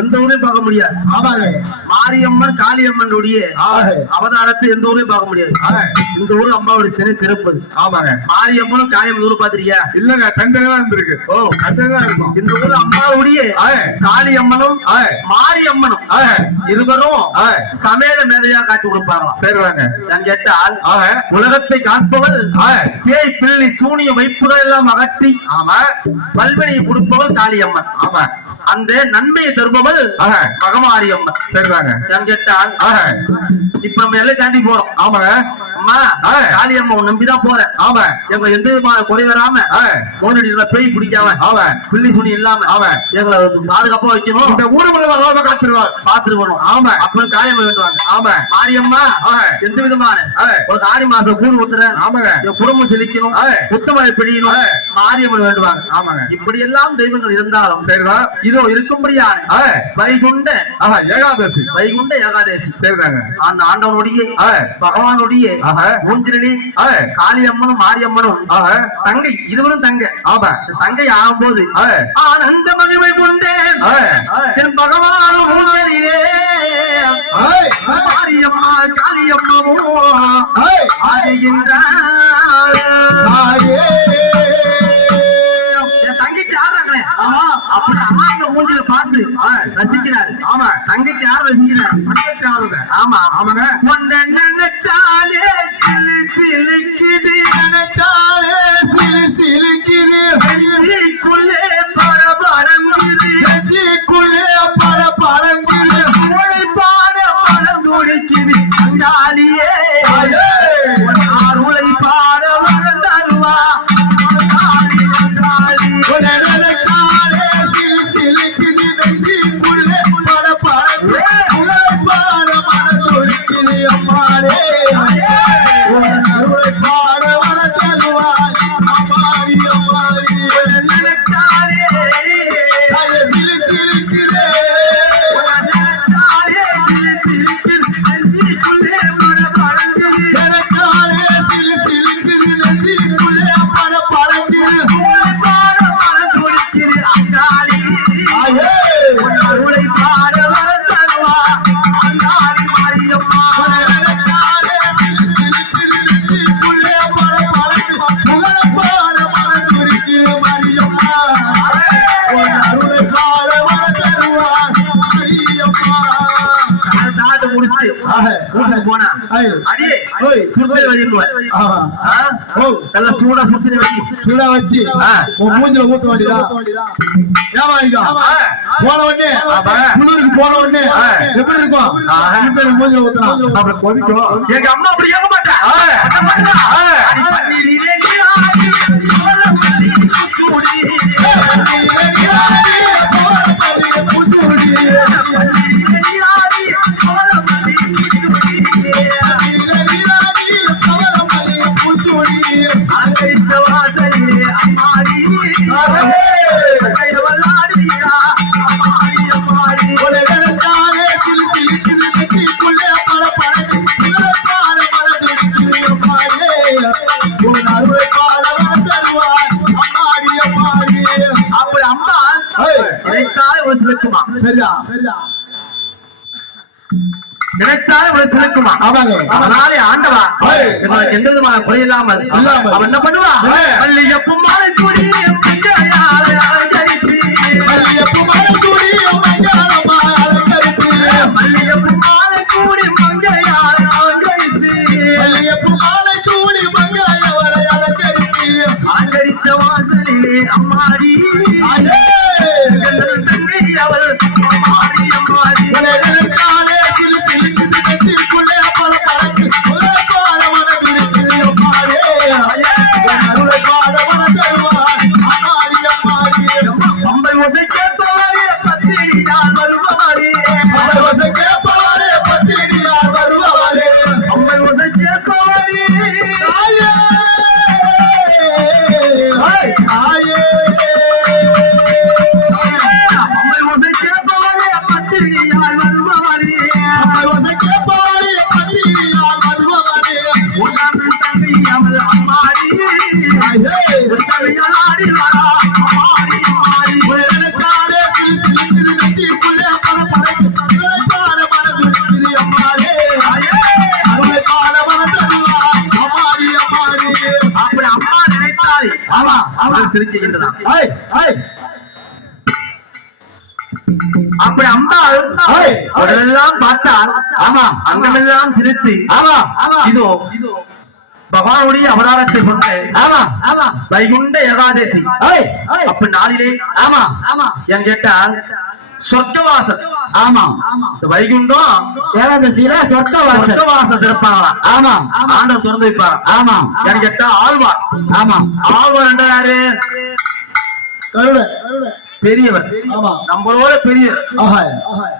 எந்த ஊரையும் பார்க்க முடியாது. மாரியம்மன் காளியம்மன் அவதாரத்தை எந்த ஊரையும் பார்க்க முடியாது. இந்த ஊரு அம்மாவுடைய சிறை சிறப்பு. மாரியம்மனும் காளியம்மன் ஊரு பாத்திரியா? இல்லங்க, கண்டதான் இருந்திருக்கு. ஓ, கண்டதான் இருக்கும். இந்த ஊரு அம்மாவுடைய காளியம்மனும் மாரியம்மனும் இருவரும் சமேத மேதையா காட்சி கொடுப்பாங்களாம். சரிவாங்க. நான் கேட்டால் உலகத்தை காண்பவள் பேய் பிள்ளை சூனிய வைப்புகள் எல்லாம் அகற்றி பல்வனையை கொடுப்பவள் காளியம்மன். ஆமா, அந்த நன்மையை தருபவள் மகமாரியம்மன். சரிதாங்க. நான் கேட்டால் இப்ப நம்ம எல்லாம் தாண்டி போறோம். ஆமாங்க. அம்மா காளியம்மா நம்பிதான் போறேன். ஆமா, எங்க எந்த விதமான குறை வராம மோனடி பேய் பிடிக்காம பிள்ளை சுனி இல்லாம எங்களை பாதுகாப்பா வைக்கணும். இந்த ஊருக்குள்ள காத்துருவாங்க, பாத்துருக்கணும். ஆமா, அப்புறம் காளியம்மா வேண்டுவாங்க. ஆமா, மாரியம்மா எந்த விதமான ஒரு ஆடி மாசம் கூடு ஊத்துறேன். ஆமாங்க. என் குடும்பம் செழிக்கணும், புத்தமழை பெய்யணும், மாரியம்மன் வேண்டுவாங்க. ஆமாங்க. இப்படி எல்லாம் தெய்வங்கள் இருந்தாலும் சரிதான், இதோ இருக்கும்படியான வைகுண்ட ஏகாதசி, வைகுண்ட ஏகாதசி. சரிதாங்க. அந்த ஆண்டவனுடைய பகவானுடைய மூஞ்சிலே காளியம்மனும் மாரியம்மனும் தங்கை, இருவரும் தங்க. தங்கை ஆகும்போது ஆனந்த மகிமை கொண்டேன் என் பகவானும் மாரியம்மா காளியம்மாவும் தங்கச்சி ஆடுறாங்களே, அப்படி அம்மா மூஞ்சில பார்த்து ரசிக்கிறாரு. ஆமா, தங்கச்சி யார் ரசிக்கிறார்? தங்கச்சி ஆடுறது. ஆமா, ஆமாங்க. நினைச்சாலே சிலு சிலுக்குது, நினைச்சாலே சிலு சிலுக்குது, நெஞ்சிக்குள்ளே பரபரங்குது, நெஞ்சிக்குள்ளே பரபரங்குது, உழைப்பான மனம் துடிக்குது அங்காளியே, அருளை பாட மனம் தருவா போனா அடியே சுடுதல் நல்லா சூடா சுத்தி சூடா வச்சு மூஞ்சில ஊத்த வேண்டியதா. போன உடனே குளிருக்கு போன உடனே எப்படி இருக்கும்? மூஞ்சில ஊத்தலாம், அப்புறம் கொதிக்கும். எங்க அம்மா அப்படி கேட்க மாட்டா. சரிதான் சரிதான் நினைச்சாலும் அவன் சிறக்குமா ஆமாங்க அதனாலே ஆண்டவா இவனுக்கு எந்த விதமான குறை இல்லாமல் அவன் என்ன பண்ணுவா மல்லிகைப்பூ மாலை சூடி மஞ்சளாலே அலங்கரித்து மல்லிகைப்பூ மாலை சூடி மஞ்சளாலே அலங்கரித்து மல்லிகைப்பூ மாலை சூடி மஞ்சளாலே அலங்கரித்து மல்லிகைப்பூ மாலை சூடி மஞ்சளாலே அலங்கரித்து அலங்கரித்த வாசலிலே அம்மாடி தங்கை அவள் அம்மாடி அம்மாடி காலே சிலுக்குள்ளே பல பறக்கு பால மனம் இருக்குது அம்மாடே அருளை பால மனம் தருவார் அம்மாடி அம்மாடி அம்பை ஓசை கேட்பவரே பத்தினியால் வருபவரே அம்மை ஓசை கேட்பவரே பத்தினியால் வருபவரே அம்பை ஓசை கேட்பவரே ஆயே ஆயே அம்பை ஓசை கேட்பவரே பத்தினியால் வருபவரே அம்மை ஓசை கேட்பவரே பத்தினியால் வருபவரே உன்னான் தங்கை அவள் அம்மாடி தங்கையாடி வரா அம்மாடி அம்மாடி காலே சிலுக்குள்ளே நெஞ்சுக்குள்ளே பல பறக்கு பால மனம் இருக்குது அம்மாடே அருளை பால மனம் தருவார் அம்மாடி அம்மாடி அப்படி அம்மா நினைத்தாலே ஆமா அவள் சிரிச்சுக்கின்றதான் ஐய் ஐய் அப்படி அம்பாள் உடலெல்லாம் பார்த்தால் ஆமா அங்கமெல்லாம் சிரித்து ஆமா ஆமா இதோ பகவானுடைய அவதாரத்தை கொண்டு ஆமா ஆமா வைகுண்ட ஏகாதசி ஐய் ஐய் அப்ப நாளிலே ஆமா ஆமா என் கேட்டால் சொர்க்கவாசல் ஆமா இந்த வைகுண்டம் ஏகாதசியில சொர்க்கவாசல் சொர்க்கவாசல் திறப்பாங்களாம் ஆமா ஆண்டவன் திறந்து வைப்பாங்க ஆமா என் கேட்டா ஆழ்வார் ஆமா ஆழ்வார் என்ற யாரு கருட பெரியவர் ஆமா நம்மளோட பெரியவர் ஆஹா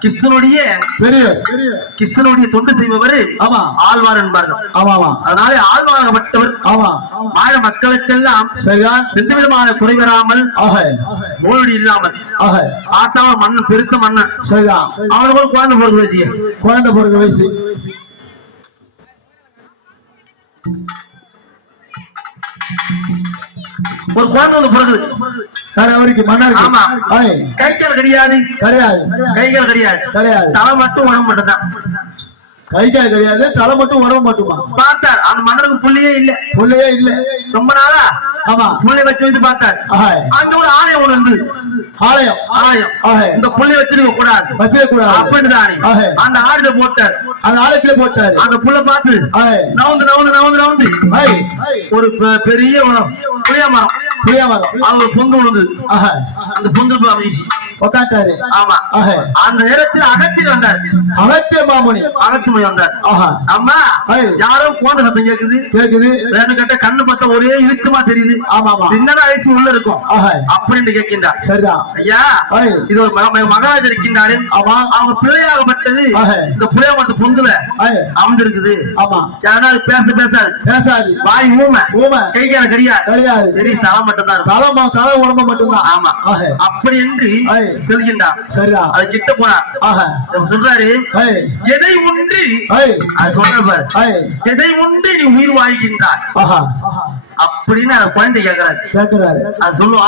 கிருஷ்ணனுடைய பெரிய பெரிய கிருஷ்ணனுடைய தொண்டு செய்பவர் ஆமா ஆழ்வார் என்பார்கள் ஆமா ஆமா அதனாலே ஆழ்வாராகப்பட்டவர் ஆமா மாய மக்களுக்கெல்லாம் சரியா எந்த விதமான குறை வராமல் ஆஹா நோயடி இல்லாமல் ஆஹா ஆட்டாம மன்னன் பெருத்த மன்னன் சரியா அவனுக்கு குழந்தை பிறகு வச்சு குழந்தை பிறகு வயசு ஒரு குழந்தை வந்து பிறகுது அவருக்கு மன்னர் ஆமா ஐய் கைகள் கிடையாது கிடையாது கைகள் கிடையாது கிடையாது தலை மட்டும் உடம்பு மட்டும்தான் கைகால் கிடையாது தலை மட்டும் உடம்பு மட்டுமா பார்த்தார் அந்த மன்னருக்கு புள்ளியே இல்ல புள்ளையே இல்ல ரொம்ப நாளா ஆமா புள்ளை வச்சு வைத்து பார்த்தார் ஆஹா அங்க ஒரு ஆலயம் ஒண்ணு இருந்தது ஆலயம் ஆலயம் ஆஹா இந்த புள்ளை வச்சிருக்க கூடாது வச்சிட கூடாது அப்படின்னு தானே ஆஹா அந்த ஆடுல போட்டார் அந்த ஆலயத்திலே போட்டாரு அந்த புள்ள பார்த்து ஆஹா நவுந்து நவுந்து நவுந்து நவுந்து ஐய் ஒரு பெரிய மரம் புளிய மரம் புளிய மரம் அவங்க ஒரு பொந்து விழுந்து ஆஹா அந்த பொந்து வீசி உட்காட்டாரு ஆமா ஆஹா அந்த நேரத்தில் அகத்தியர் வந்தார் அகத்திய மாமுனி அகத்தியர் வந்தார் ஆஹா அம்மா ஐய் யாரோ குழந்தை சத்தம் கேக்குது கேக்குது வேணும் கேட்ட கண்ணு பார்த்தா ஒரே இழுச்சமா தெரியுது ஆமா ஆமா சின்னதா ஐசி உள்ள இருக்கும் ஆஹா அப்படின்னு கேட்கின்றார் சரிதான் ஐயா ஐய் இது ஒரு மகாராஜா இருக்கின்றாரு ஆமா அவங்க பிள்ளையாகப்பட்டது ஆஹா இந்த பிள்ளைய மட்டும் பொந்துல ஐய் அமர்ந்திருக்குது ஆமா யாராவது பேசாது பேசாது வாய் ஊமை ஊமை கை கால கிடையாது கிடையாது சரி தலை மட்டும் தான் இருக்கும். தலை உடம்பு மட்டும்தான் ஆமா ஆஹா அப்படி என்று ஐய் செல்கின்றார் சரிதான் அது கிட்ட போனார் ஆஹா அவர் சொல்றாரு ஐய் எதை ஒன்று ஐய் அது சொல்ற பாரு ஐய் எதை ஒன்று நீ உயிர் வாழ்கின்றாய் ஆஹா ஆஹா அப்படின்னு அந்த குழந்தை கேட்கிறாரு கேக்குறாரு அது சொல்லுவான்